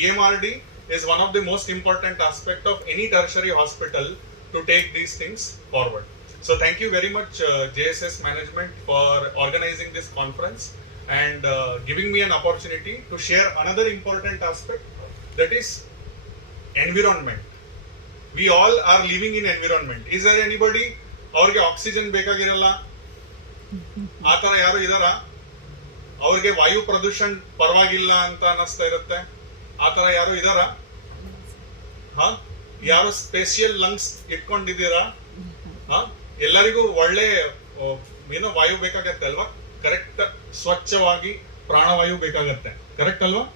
EMRD is one of the most important aspect of any tertiary hospital to take these things forward. So thank you very much JSS management for organizing this conference and giving me an opportunity to share another important aspect, that is environment. We all are living in environment. Is there anybody ಅವ್ರಿಗೆ oxygen ಬೇಕಾಗಿರಲ್ಲ ಆ ತರ ಯಾರು ಇದಾರ? ಅವ್ರಿಗೆ ವಾಯು ಪ್ರದೂಷಣ ಪರವಾಗಿಲ್ಲ ಅಂತ ಅನ್ನಿಸ್ತಾ ಇರುತ್ತೆ, ಆ ತರ ಯಾರು ಇದಾರ? ಯಾರು ಸ್ಪೆಷಿಯಲ್ ಲಂಗ್ಸ್ ಇಟ್ಕೊಂಡಿದ್ದೀರಾ? ಎಲ್ಲರಿಗೂ ಒಳ್ಳೆ ವಾಯು ಬೇಕಾಗತ್ತೆ ಅಲ್ವಾ? ಕರೆಕ್ಟ್ ಸ್ವಚ್ಛವಾಗಿ ಪ್ರಾಣವಾಯು ಬೇಕಾಗತ್ತೆ, ಕರೆಕ್ಟ್ ಅಲ್ವಾ?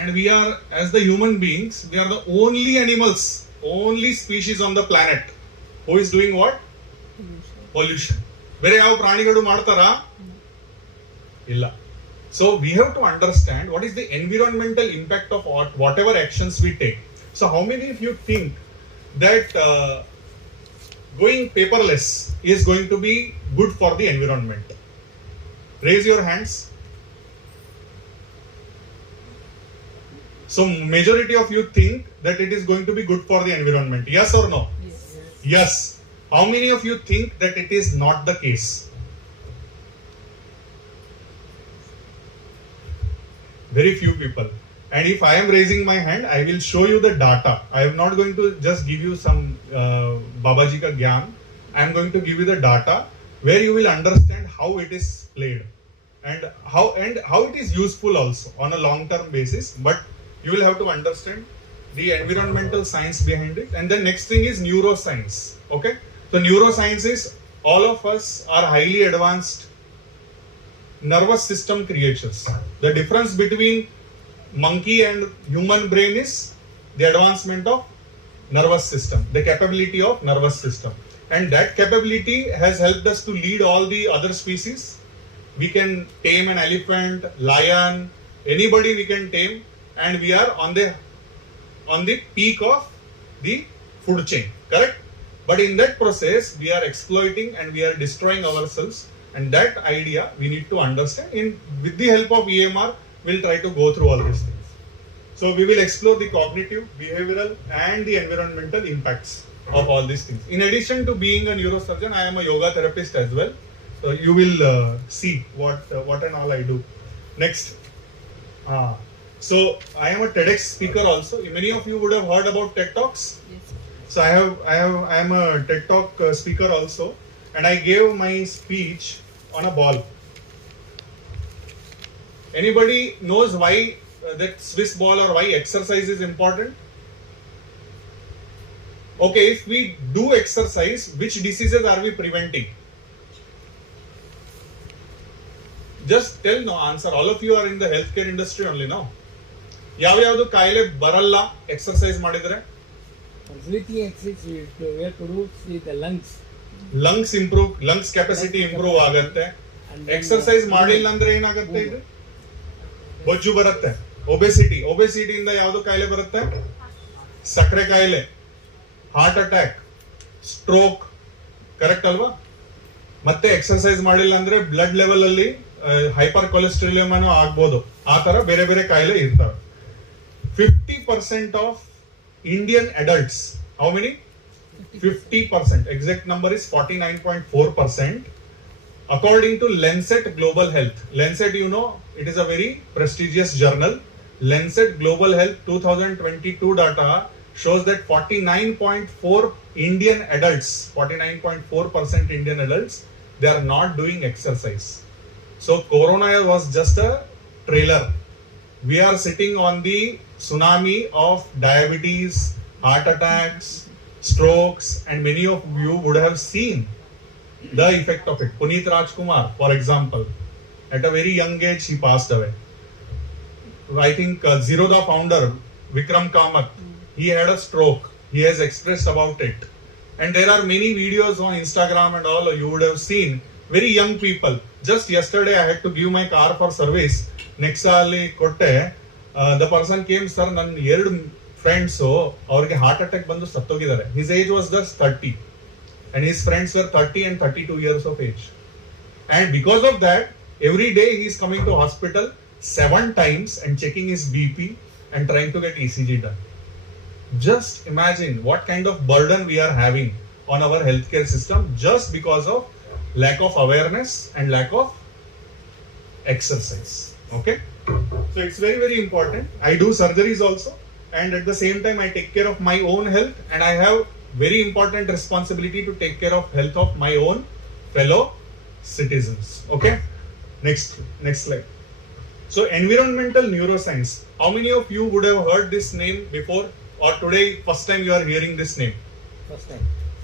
And we are, as the human beings, we are the only animals, only species on the planet who is doing what? Pollution. ಬೇರೆ ಯಾವ ಪ್ರಾಣಿಗಳು ಮಾಡ್ತಾರಾ? ಇಲ್ಲ. So we have to understand what is the environmental impact of whatever actions we take. So how many of you think that going paperless is going to be good for the environment? Raise your hands. So majority of you think that it is going to be good for the environment. Yes or no? Yes. Yes. How many of you think that it is not the case? Very few people. And if I am raising my hand, I will show you the data. I am not going to just give you some Babaji ka gyan. I am going to give you the data where you will understand how it is played and how it is useful also on a long term basis. But you will have to understand the environmental science behind it. And the next thing is neuroscience. Okay? So neuroscience is all of us are highly advanced nervous system creatures. The difference between monkey and human brain is the advancement of nervous system, the capability of nervous system. And that capability has helped us to lead all the other species. We can tame an elephant, lion, anybody we can tame, and we are on the peak of the food chain, correct? But in that process we are exploiting and we are destroying ourselves, and that idea we need to understand. With the help of EMR we'll try to go through all these things. So we will explore the cognitive, behavioral and the environmental impacts of all these things. In addition to being a neurosurgeon, I am a yoga therapist as well. So you will see what and all I do. Next. So I am a TEDx speaker also. Many of you would have heard about TED Talks. Yes. So I am a TED Talk speaker also, and I gave my speech on a ball. Anybody knows why that Swiss ball or why exercise is important? Okay, if we do exercise, which diseases are we preventing? Just tell no answer. All of you are in the healthcare industry only, no? ಯಾವ್ಯಾವ್ದು ಕಾಯಿಲೆ ಬರಲ್ಲ exercise ಮಾಡಿದ್ರೆ? Lungs improve, lungs capacity improve ಆಗತ್ತೆ. Exercise ಮಾಡಿಲ್ಲ ಅಂದ್ರೆ ಏನಾಗುತ್ತೆ? ಇದು ಬೊಜ್ಜು ಬರುತ್ತೆ, ಒಬೆಸಿಟಿಯಿಂದ ಯಾವ್ದು ಕಾಯಿಲೆ ಬರುತ್ತೆ? ಸಕ್ಕರೆ ಕಾಯಿಲೆ, ಹಾರ್ಟ್ ಅಟ್ಯಾಕ್, ಸ್ಟ್ರೋಕ್, ಕರೆಕ್ಟ್ ಅಲ್ವಾ? ಮತ್ತೆ ಎಕ್ಸರ್ಸೈಸ್ ಮಾಡಿಲ್ಲ ಅಂದ್ರೆ ಬ್ಲಡ್ ಲೆವೆಲ್ ಅಲ್ಲಿ ಹೈಪರ್ ಕೊಲೆಸ್ಟ್ರಾಲಿಯಮ್ ಆಗ್ಬೋದು. ಆ ತರ ಬೇರೆ ಬೇರೆ ಕಾಯಿಲೆ ಇರ್ತವೆ. 50% of Indian adults, how many? 50%. Exact number is 49.4%. According to Lancet Global Health. Lancet, you know, it is a very prestigious journal. Lancet Global Health 2022 data shows that 49.4 Indian adults, 49.4% Indian adults, they are not doing exercise. So Corona was just a trailer. We are sitting on the tsunami of diabetes, heart attacks, strokes, and many of you would have seen the effect of it. Puneet Rajkumar, for example, at a very young age he passed away. I think Zerodha founder Vikram Kamath, he had a stroke. He has expressed about it. And there are many videos on Instagram and all you would have seen. Very young people. Just yesterday I had to give my car for service. Next ಅಲ್ಲಿ ಕೊಟ್ಟೆ. The person came, sir, ನನ್ನ 2 friends ಅವ್ರಿಗೆ heart attack ಬಂದು ಸತ್ತೋಗಿದ್ದಾರೆ. His age was just 30 and his friends were 30 and 32 years of age. And because of that, every day he is coming to hospital 7 times and checking his BP and trying to get ECG done. Just imagine what kind of burden we are having on our healthcare system just because of lack of awareness and lack of exercise. Okay, so it's very, very important. I do surgeries also, and at the same time I take care of my own health, and I have very important responsibility to take care of health of my own fellow citizens. Okay, next slide. So environmental neuroscience. How many of you would have heard this name before, or today first time you are hearing this name?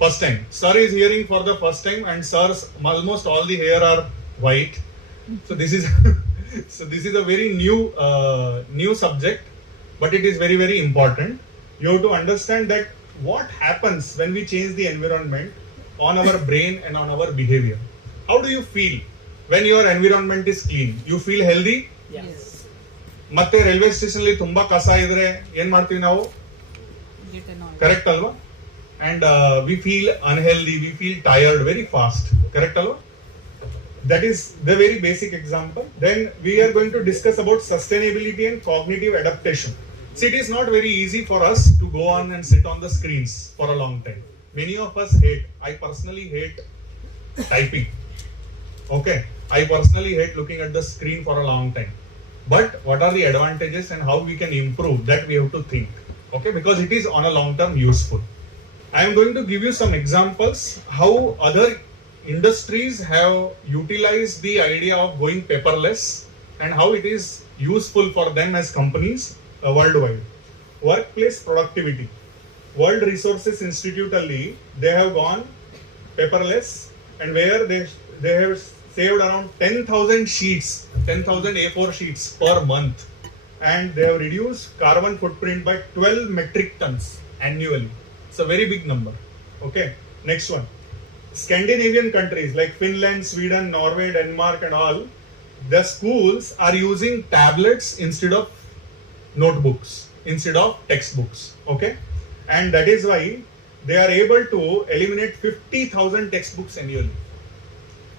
First time. Sir is hearing for the first time, and sir's almost all the hair are white. So this is a very new subject, but it is very, very important. You have to understand that what happens when we change the environment on our brain and on our behavior. How do you feel when your environment is clean? You feel healthy? Yes. ಮತ್ತೆ railway station ಅಲ್ಲಿ ತುಂಬಾ ಕಸ ಇದ್ರೆ ಏನ್ ಮಾಡ್ತೀವಿ ನಾವು? Correct ಅಲ್ವಾ? And we feel unhealthy, we feel tired very fast. Correct alwa? That is the very basic example. Then we are going to discuss about sustainability and cognitive adaptation. See, it is not very easy for us to go on and sit on the screens for a long time. Many of us hate. I personally hate typing. Okay, I personally hate looking at the screen for a long time. But what are the advantages and how we can improve, that we have to think. Okay, because it is on a long term useful. I am going to give you some examples how other industries have utilized the idea of going paperless and how it is useful for them as companies worldwide. Workplace productivity. World Resources Institute alli, they have gone paperless, and where they have saved around 10,000 sheets, 10,000 A4 sheets per month, and they have reduced carbon footprint by 12 metric tons annually. It's a very big number. Okay, next one. Scandinavian countries like Finland, Sweden, Norway, Denmark and all, the schools are using tablets instead of notebooks, instead of textbooks. Okay, and that is why they are able to eliminate 50,000 textbooks annually.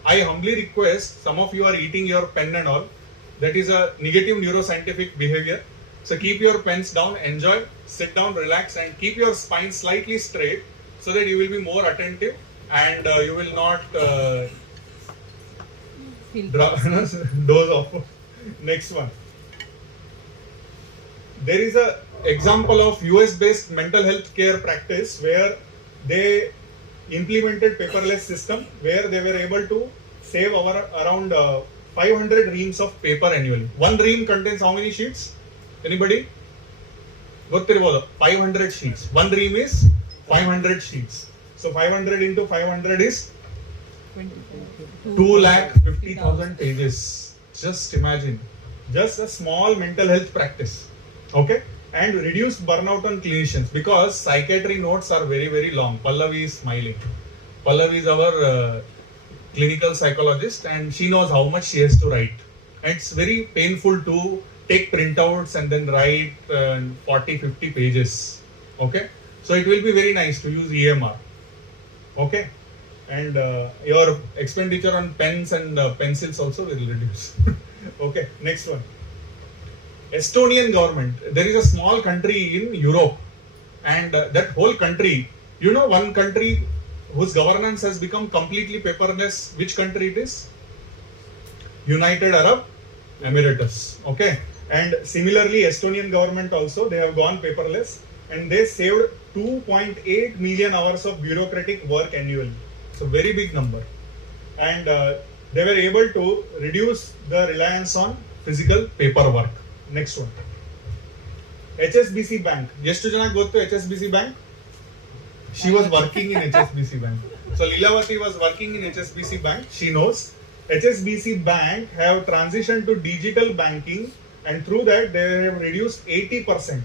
I humbly request, some of you are eating your pen and all, that is a negative neuroscientific behavior. So keep your pens down, enjoy, sit down, relax, and keep your spine slightly straight so that you will be more attentive and you will not doze off. Next one. There is a example of US based mental health care practice where they implemented paperless system, where they were able to save around 500 reams of paper annually. One ream contains how many sheets? Anybody? ಗೊತ್ತಿರಬಹುದು 500 sheets. One ream is 500 sheets. So 500 into 500 is 2,50,000 pages. Just imagine. Just a small mental health practice. Okay? And reduced burnout on clinicians, because psychiatry notes are very, very long. Pallavi is smiling. Pallavi is our clinical psychologist, and she knows how much she has to write. And it's very painful to take printouts and then write 40-50 pages. Okay, so it will be very nice to use EMR. Okay, and your expenditure on pens and pencils also will reduce. Okay, next one. Estonian government. There is a small country in Europe, and that whole country, you know, one country whose governance has become completely paperless. Which country it is? United Arab Emirates. Okay. And similarly, Estonian government also, they have gone paperless, and they saved 2.8 million hours of bureaucratic work annually. So very big number. And they were able to reduce the reliance on physical paperwork. Next one. HSBC Bank. ಎಷ್ಟು ಜನ ಗೊತ್ತು HSBC Bank? She was working in HSBC Bank. So Lilavati was working in HSBC Bank. She knows. HSBC Bank have transitioned to digital banking, and through that they have reduced 80%,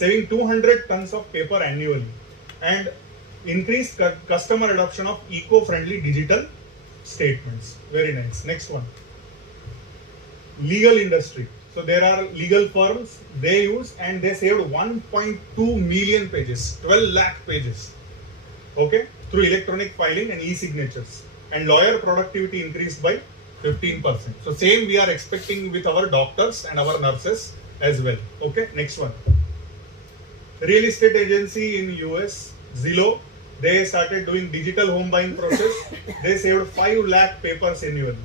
saving 200 tons of paper annually, and increased customer adoption of eco-friendly digital statements. Very nice. Next one. Legal industry. So there are legal firms they use, and they saved 1.2 million pages, 12 lakh pages. Okay, through electronic filing and e-signatures, and lawyer productivity increased by 15%. So same we are expecting with our doctors and our nurses. as well. Okay, next one. Real estate agency in US, Zillow, they started doing digital home buying process. They saved 5 lakh papers annually.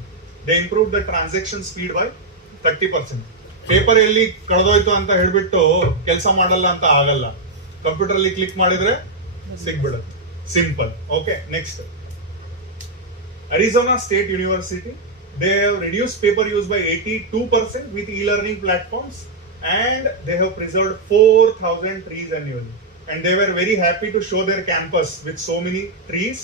They improved the transaction speed by 30%. Paper ಎಲ್ಲಿ ಕಳೆದೋಯ್ತು ಅಂತ ಹೇಳ್ಬಿಟ್ಟು ಕೆಲಸ ಮಾಡಲ್ಲ ಅಂತ ಆಗಲ್ಲ. Computer ಅಲ್ಲಿ click ಮಾಡಿದ್ರೆ ಸಿಗ್ಬಿಡುತ್ತೆ. Simple. Okay, next. Arizona State University, they have reduced paper use by 82% with e-learning platforms, and they have preserved 4,000 trees annually. And they were very happy to show their campus with so many trees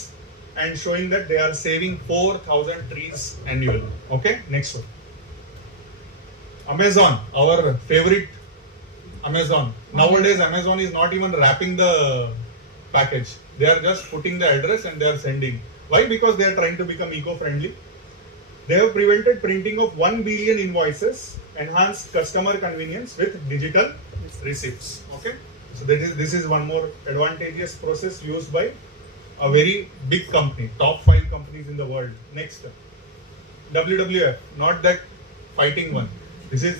and showing that they are saving 4,000 trees annually. Okay, next one. Amazon, our favorite Amazon. Nowadays, Amazon is not even wrapping the package. They are just putting the address and they are sending. Why? Because they are trying to become eco-friendly. They have prevented printing of 1 billion invoices, enhanced customer convenience with digital receipts. Okay, so this is one more advantageous process used by a very big company, top 5 companies in the world. Next, WWF, not that fighting one. This is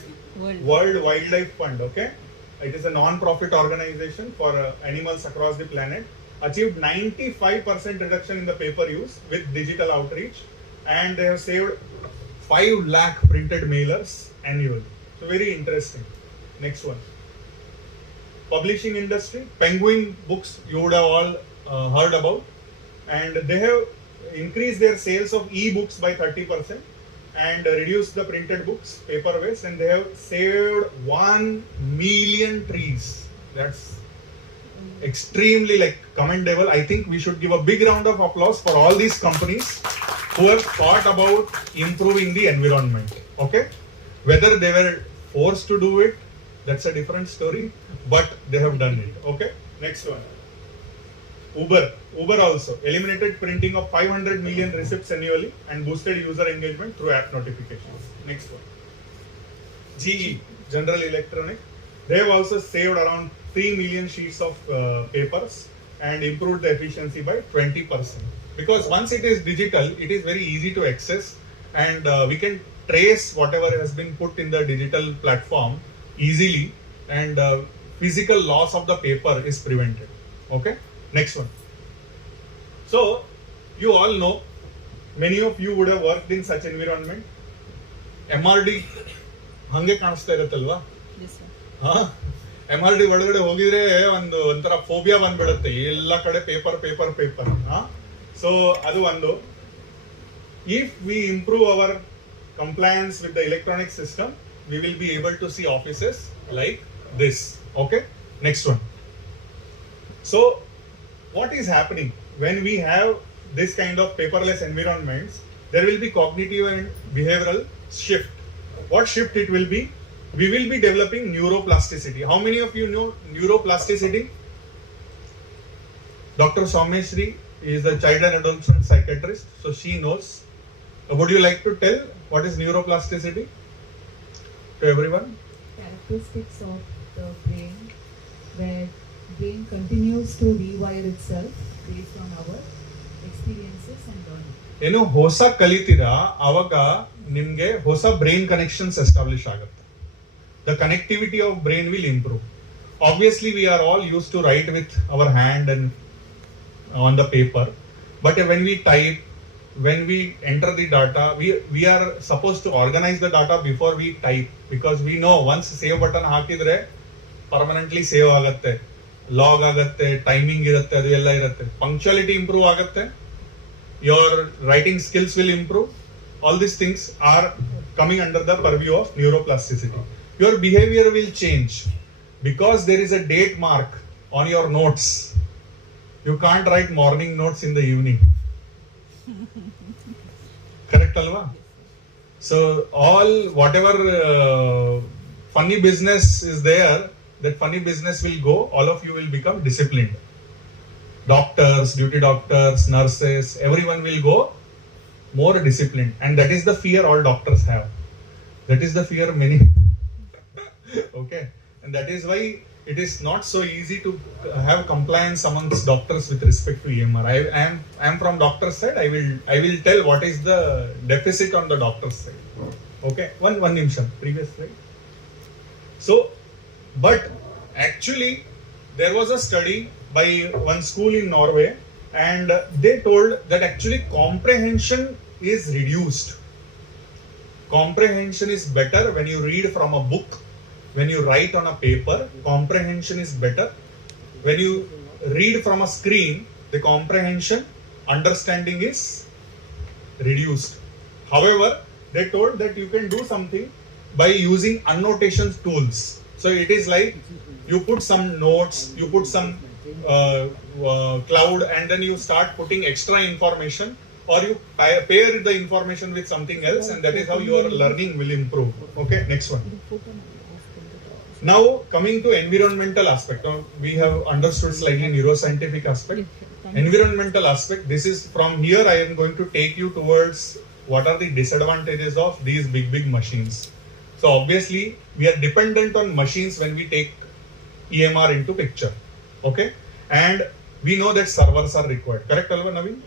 World Wildlife Fund. Okay, it is a non-profit organization for animals across the planet. Achieved 95% reduction in the paper use with digital outreach, and they have saved 5 lakh printed mailers annually. So very interesting. Next one. Publishing industry, Penguin Books, you would have all heard about, and they have increased their sales of e-books by 30% and reduced the printed books paper waste, and they have saved 1 million trees. That's extremely commendable. I think we should give a big round of applause for all these companies who have thought about improving the environment. Okay, whether they were forced to do it, that's a different story, but they have done it. Okay, next one. Uber also eliminated printing of 500 million receipts annually and boosted user engagement through app notifications. Next one. GE, General Electric, they have also saved around 3 million sheets of papers and improved the efficiency by 20%. Because once it is digital, it is very easy to access, and we can trace whatever has been put in the digital platform easily, and physical loss of the paper is prevented. Okay, next one. So you all know, many of you would have worked in such environment. MRD ಹಂಗೆ ಕಾಣಿಸ್ತಾ ಇರುತ್ತಲ್ವಾ? MRD ಒಳಗಡೆ ಹೋಗಿದ್ರೆ ಒಂಥರ phobia ಬಂದ್ಬಿಡುತ್ತೆ, ಎಲ್ಲ ಕಡೆ paper paper paper. So ಅದು ಒಂದು. If we improve our compliance with the electronic system, we will be able to see offices like this. Okay, next one. So what is happening when we have this kind of paperless environments? There will be cognitive and behavioral shift. What shift it will be? We will be developing neuroplasticity. How many of you know neuroplasticity? Dr. Soumeshri is a child and adolescent psychiatrist, so she knows. Would you like to tell what is neuroplasticity to everyone? Characteristics of the brain, where brain continues to rewire itself based on our experiences and learning. ಏನು ಹೊಸ ಕಲಿತೀರಾ ಅವಾಗ ನಿಮ್ಗೆ ಹೊಸ brain connections establish ಆಗುತ್ತೆ. The connectivity of brain will improve. Obviously, we are all used to write with our hand and on the paper, but when we type, when we enter the data, we are supposed to organize the data before we type, because we know once save button ಹಾಕಿದ್ರೆ permanently save ಆಗುತ್ತೆ, log ಆಗುತ್ತೆ, timing ಇರುತ್ತೆ, ಅದು ಎಲ್ಲ ಇರುತ್ತೆ. Punctuality improve ಆಗುತ್ತೆ, your writing skills will improve. All these things are coming under the purview of neuroplasticity. Your behavior will change because there is a date mark on your notes. You can't write morning notes in the evening. Correct alva? So all whatever funny business is there, that funny business will go. All of you will become disciplined. Doctors, duty doctors, nurses, everyone will go more disciplined, and that is the fear all doctors have. That is the fear many. Okay, and that is why it is not so easy to have compliance amongst doctors with respect to EMR. I am from doctor's side. I will tell what is the deficit on the doctor's side. Okay, one nimsham. Previous slide. So, but actually there was a study by one school in Norway, and they told that actually comprehension is reduced. Comprehension is better when you read from a book, when you write on a paper. Comprehension is better. When you read from a screen, the comprehension, understanding is reduced. However, they told that you can do something by using annotation tools. So it is like you put some notes, you put some cloud, and then you start putting extra information, or you pair the information with something else, and that is how your learning will improve. Okay, next one. Now coming to environmental aspect. Now we have understood slightly neuroscientific aspect. Environmental aspect, this is from here I am going to take you towards what are the disadvantages of these big machines. So obviously we are dependent on machines when we take EMR into picture. Okay, and we know that servers are required. Correct, Alva Naveen?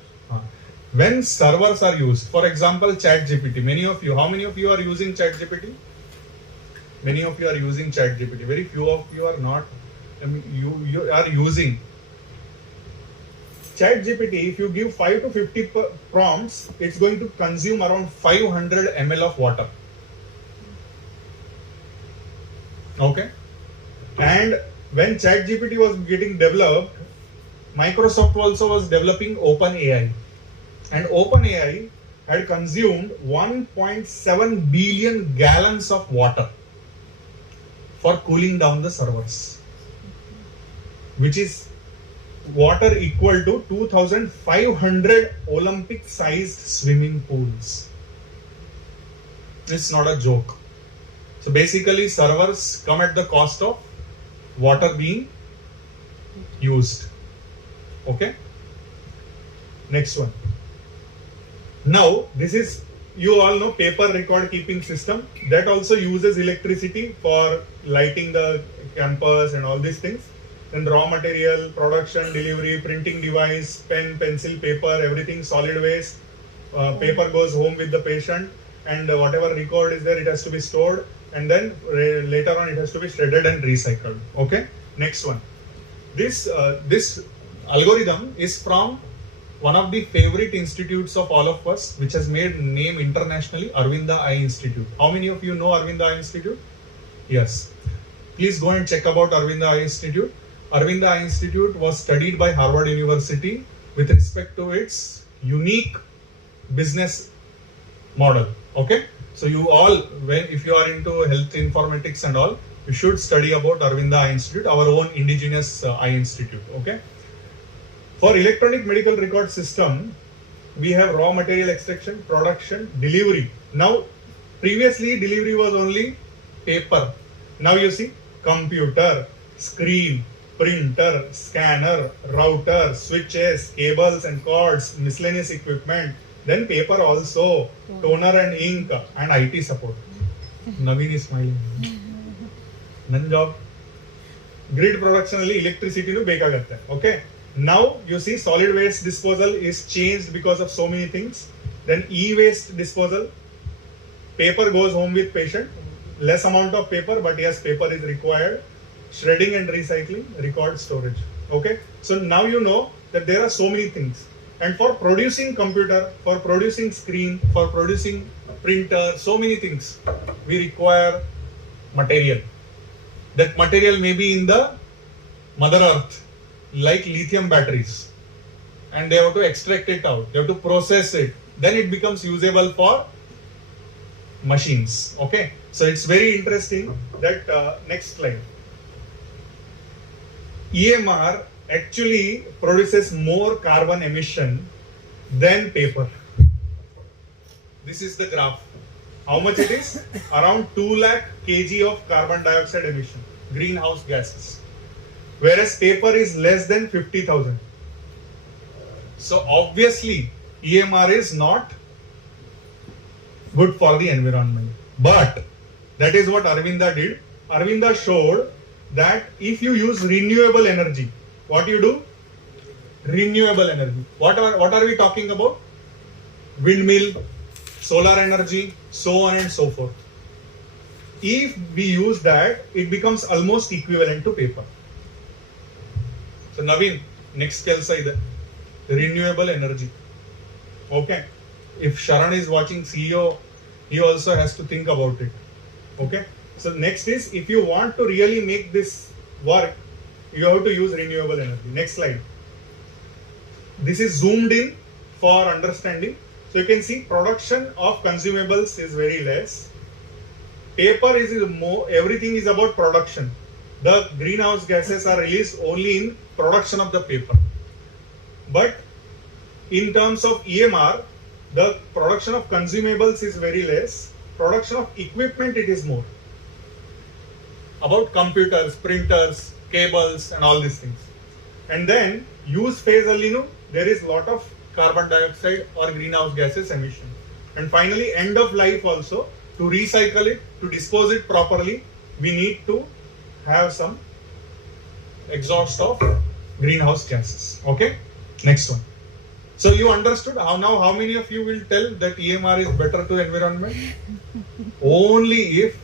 When servers are used, for example, ChatGPT. Many of you, how many of you are using ChatGPT? Many of you are using ChatGPT. Very few of you are not. I mean, you are using ChatGPT. If you give 5 to 50 prompts, it's going to consume around 500 ml of water. Okay, and when ChatGPT was getting developed, Microsoft also was developing OpenAI, and OpenAI had consumed 1.7 billion gallons of water for cooling down the servers, which is water equal to 2,500 Olympic-sized swimming pools. It's not a joke. So basically, servers come at the cost of water being used. Okay. Next one. Now, this is, you all know, paper record keeping system that also uses electricity for lighting the campus and all these things. Then raw material, production, delivery, printing device, pen, pencil, paper, everything, solid waste. Paper goes home with the patient, and whatever record is there, it has to be stored, and then later on it has to be shredded and recycled. Okay. Next one. This algorithm is from one of the favorite institutes of all of us, which has made name internationally, Aravinda Eye Institute. How many of you know Aravinda Eye Institute? Yes. Please go and check about Aravinda Eye Institute. Aravinda Eye Institute was studied by Harvard University with respect to its unique business model. Okay. So you all, if you are into health informatics and all, you should study about Aravinda Eye Institute, our own indigenous eye institute. Okay. For electronic medical record system, we have raw material extraction, production, delivery. Now, previously delivery was only paper. Now you see computer, screen, printer, scanner, router, switches, cables and cords, miscellaneous equipment. Then paper also, toner and ink, and IT support. Naveen is smiling. Nan job. Grid production alli electricity nu ಬೇಕಾಗುತ್ತೆ. Okay. Now you see solid waste disposal is changed because of so many things. Then e-waste disposal, paper goes home with patient, less amount of paper, but yes, paper is required. Shredding and recycling, record storage. Okay. So now you know that there are so many things. And for producing computer, for producing screen, for producing printer, so many things, we require material. That material may be in the Mother Earth, like lithium batteries, and they have to extract it out, they have to process it, then it becomes usable for machines. Okay, so it's very interesting that next slide. EMR actually produces more carbon emission than paper. This is the graph. How much it is? Around 2 lakh kg of carbon dioxide emission, greenhouse gases. Whereas paper is less than 50,000. So obviously EMR is not good for the environment. But that is what Aravinda did. Aravinda showed that if you use renewable energy, what you do? Renewable energy. What are we talking about? Windmill, solar energy, so on and so forth. if we use that, it becomes almost equivalent to paper. So Naveen, next kelsa ide renewable energy. Okay, if Sharan is watching CEO, he also has to think about it. Okay, so next is, if you want to really make this work, you have to use renewable energy. Next slide. This is zoomed in for understanding. So you can see production of consumables is very less. Paper is more, everything is about production. The greenhouse gases are released only in production of the paper. But in terms of EMR, the production of consumables is very less. Production of equipment, it is more. About computers, printers, cables and all these things. And then use phase alino, there is lot of carbon dioxide or greenhouse gases emission. And finally, end of life also, to recycle it, to dispose it properly, we need to have some exhaust of greenhouse gases. Okay, next one. So you understood how many of you will tell that EMR is better to environment? Only if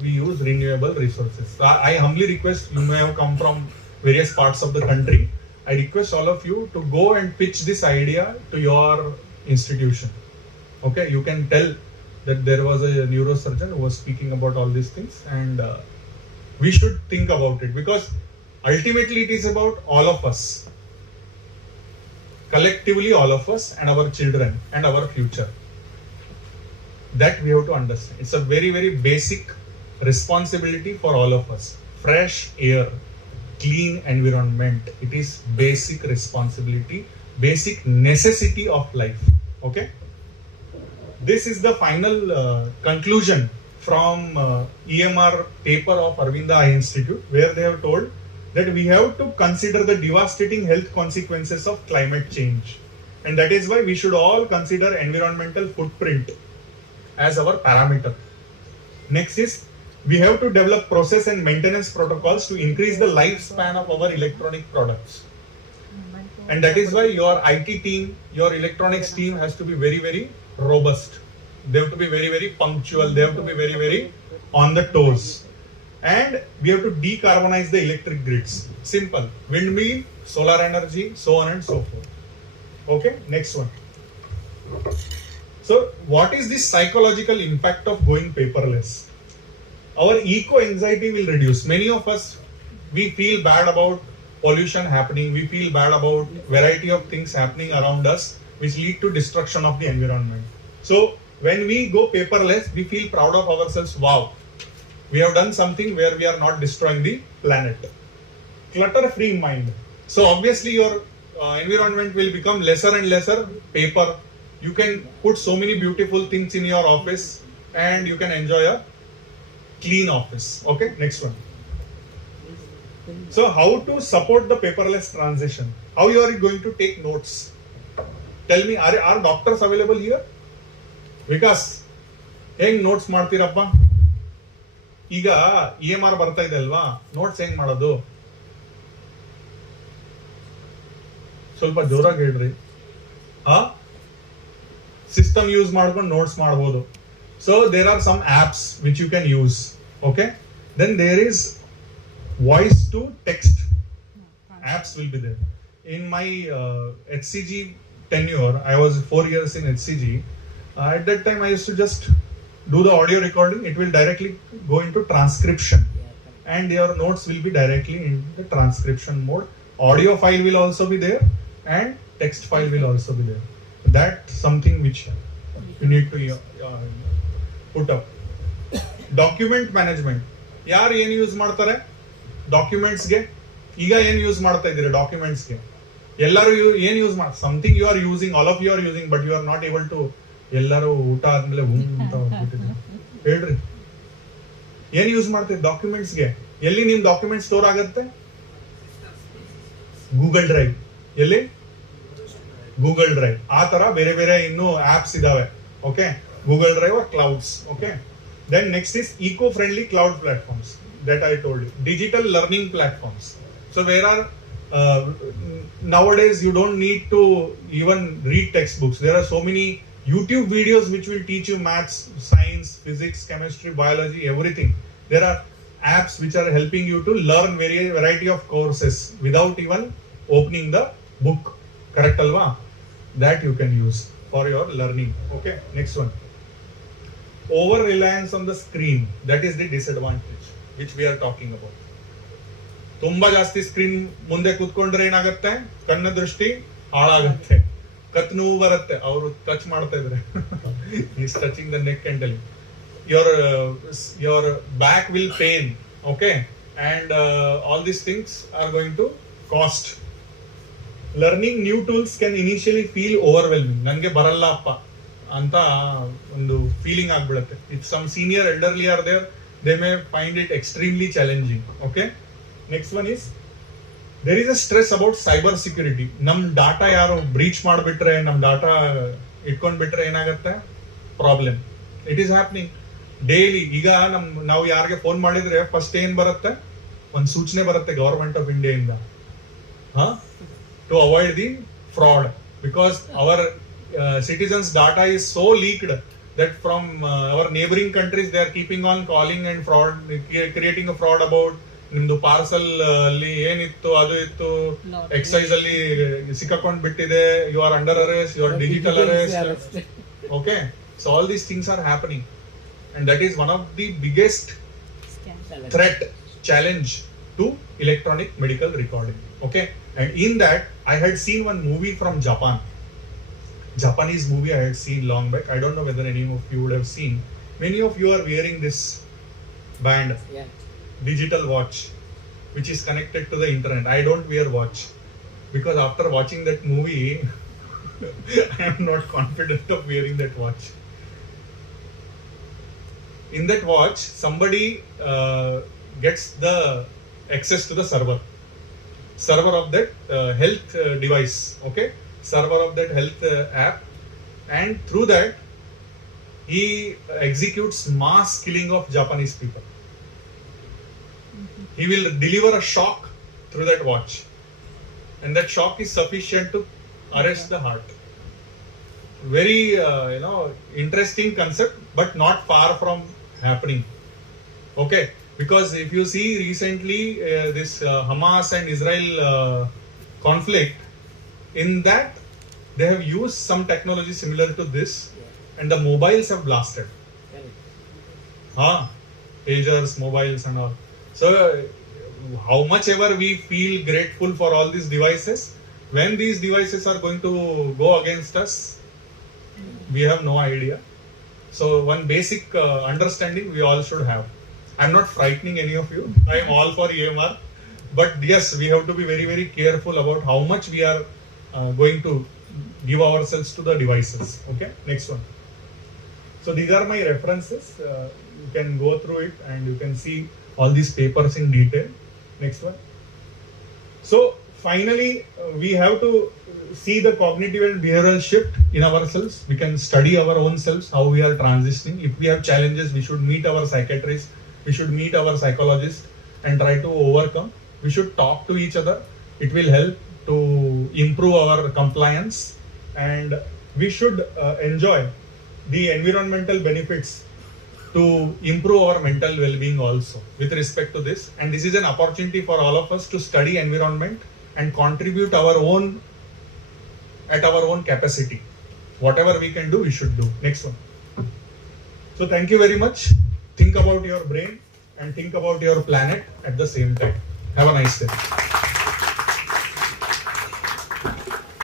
we use renewable resources. I humbly request, you may have come from various parts of the country, I request all of you to go and pitch this idea to your institution. Okay, you can tell that there was a neurosurgeon who was speaking about all these things, and we should think about it, because ultimately it is about all of us. Collectively, all of us and our children and our future. That we have to understand. It's a very, very basic responsibility for all of us. Fresh air, clean environment. It is basic responsibility, basic necessity of life. Okay? This is the final conclusion from EMR paper of Arvinda Eye Institute, where they have told that we have to consider the devastating health consequences of climate change. And that is why we should all consider environmental footprint as our parameter. Next is, we have to develop process and maintenance protocols to increase the lifespan of our electronic products. And that is why your IT team, your electronics team has to be very, very robust. They have to be very, very punctual. They have to be very, very on the toes. And we have to decarbonize the electric grids. Simple. Windmill, solar energy, so on and so forth. Okay, next one. So, what is the psychological impact of going paperless? Our eco-anxiety will reduce. Many of us, we feel bad about pollution happening. We feel bad about variety of things happening around us, which lead to destruction of the environment. So, when we go paperless, we feel proud of ourselves. Wow, we have done something where we are not destroying the planet. Clutter-free mind. So, obviously, your environment will become lesser and lesser paper. You can put so many beautiful things in your office and you can enjoy a clean office. Okay, next one. So how to support the paperless transition? How you are going to take notes? Tell me, are doctors available here? Vikas, heng notes ಮಾಡ್ತೀರಪ್ಪ? ಈಗ EMR ಬರ್ತಾ ಇದೆ ಅಲ್ವಾ, notes ಹೆಂಗ್ ಮಾಡೋದು? ಸ್ವಲ್ಪ ಜೋರಾಗಿ ಹೇಳ್ರಿ. System use ಮಾಡ್ಕೊಂಡು notes ಮಾಡಬಹುದು. So there are some apps which you can use. Okay, then there is voice to text apps will be there. In my HCG tenure, I was 4 years in HCG. At that time I used to just do the audio recording. It will directly go into transcription and your notes will be directly in the transcription mode. Audio file will also be there and text file will also be there. That's something which you need to put up. Document management. ಯಾರು ಏನು use ಮಾಡ್ತಾರೆ ಡಾಕ್ಯುಮೆಂಟ್ಸ್ಗೆ? ಈಗ ಏನು use ಮಾಡ್ತಾ ಇದ್ದೀರಿ ಡಾಕ್ಯುಮೆಂಟ್ಸ್ಗೆ? ಎಲ್ಲರೂ ಏನು use ಮಾಡಿ something you are using, all of you are using, but you are not able to. ಎಲ್ಲರೂ ಊಟ ಆದ್ಮೇಲೆ ಅಂತ ಹೋಗ್ಬಿಟ್ಟಿದೆ. ಹೇಳ್ರಿ, ಏನು ಯೂಸ್ ಮಾಡ್ತೀರಿ ಡಾಕ್ಯುಮೆಂಟ್ಸ್ಗೆ? ಎಲ್ಲಿ ನಿಮ್ ಡಾಕ್ಯುಮೆಂಟ್ ಸ್ಟೋರ್ ಆಗುತ್ತೆ? Google drive. ಎಲ್ಲಿ? Google drive. ಆ ತರ ಬೇರೆ ಬೇರೆ ಇನ್ನು ಆಪ್ಸ್ ಇದಾವೆ. Okay, Google drive are clouds. Okay, then next is eco-friendly cloud platforms that I told you. Digital learning platforms. So where are nowadays you don't need to even read textbooks. There are so many YouTube videos which will teach you maths, science, physics, chemistry, biology, everything. There are apps which are helping you to learn variety of courses without even opening the book. Correct alva? That you can use for your learning. Okay, next one. Over reliance on the screen, that is the disadvantage which we are talking about. ತುಂಬಾ ಜಾಸ್ತಿ screen ಮುಂದೆ ಕೂತ್ಕೊಂಡ್ರೆ ಏನಾಗುತ್ತೆ, ಕಣ್ಣ ದೃಷ್ಟಿ ಹಾಳಾಗುತ್ತೆ, ಕತ್ ನೋವು ಬರುತ್ತೆ. ಅವರು ಟಚ್ ಮಾಡ್ತಾ ಇದ್ರೆ is touching the neck and telling your back will pain, okay, and all these things are going to cost. Learning new tools can initially feel overwhelming. ನನಗೆ ಬರಲ್ಲ ಅಪ್ಪ ಅಂತ ಒಂದು ಫೀಲಿಂಗ್ ಆಗ್ಬಿಡುತ್ತೆ. If some senior elderly are there, they may find it extremely challenging. Okay, next one is there is a stress about cyber security. ನಮ್ data ಯಾರು breach ಮಾಡಿಬಿಟ್ರೆ, ನಮ್ ಡಾಟಾ ಇಟ್ಕೊಂಡ್ಬಿಟ್ರೆ ಏನಾಗುತ್ತೆ problem. It is happening daily. ಈಗ ನಾವು ಯಾರಿಗೆ phone ಮಾಡಿದ್ರೆ first ಏನ್ ಬರುತ್ತೆ, ಒಂದು ಸೂಚನೆ ಬರುತ್ತೆ ಗವರ್ಮೆಂಟ್ ಆಫ್ ಇಂಡಿಯಾ ಇಂದ, to avoid the fraud, because our citizens' data is so leaked that from our neighboring countries they are keeping on calling and fraud, creating a fraud about ನಿಮ್ದು parcel ಅಲ್ಲಿ ಏನಿತ್ತು, ಅದು ಇತ್ತು, excise ಅಲ್ಲಿ ಸಿಕ್ಕಾಕೊಂಡ್ ಬಿಟ್ಟಿದೆ, you are under arrest, you are digital arrest. Okay, so all these things are happening and that is one of the biggest threat challenge to electronic medical recording. Okay, and in that I had seen one movie from Japanese movie I had seen long back. I don't know whether any of you would have seen. Many of you are wearing this band, digital watch, which is connected to the internet. I don't wear watch because after watching that movie I am not confident of wearing that watch. In that watch, somebody gets the access to the server of that health device, okay, server of that health app, and through that he executes mass killing of Japanese people. He will deliver a shock through that watch, and that shock is sufficient to arrest the heart. Very interesting concept, but not far from happening. Okay, because if you see recently this Hamas and Israel conflict, in that they have used some technology similar to this, and the mobiles have blasted. Pagers, mobiles and all. So how much ever we feel grateful for all these devices, when these devices are going to go against us, we have no idea. So one basic understanding we all should have. I'm not frightening any of you. I am all for EMR, but yes, we have to be very, very careful about how much we are going to give ourselves to the devices. Okay, next one. So these are my references. You can go through it and you can see all these papers in detail. Next one. So finally, we have to see the cognitive and behavioral shift in ourselves. We can study our own selves, how we are transitioning. If we have challenges, we should meet our psychiatrist, we should meet our psychologist and try to overcome. We should talk to each other. It will help to improve our compliance, and we should enjoy the environmental benefits to improve our mental well-being also with respect to this. And this is an opportunity for all of us to study environment and contribute our own at our own capacity. Whatever we can do, we should do. Next one. So thank you very much. Think about your brain and think about your planet at the same time. Have a nice day.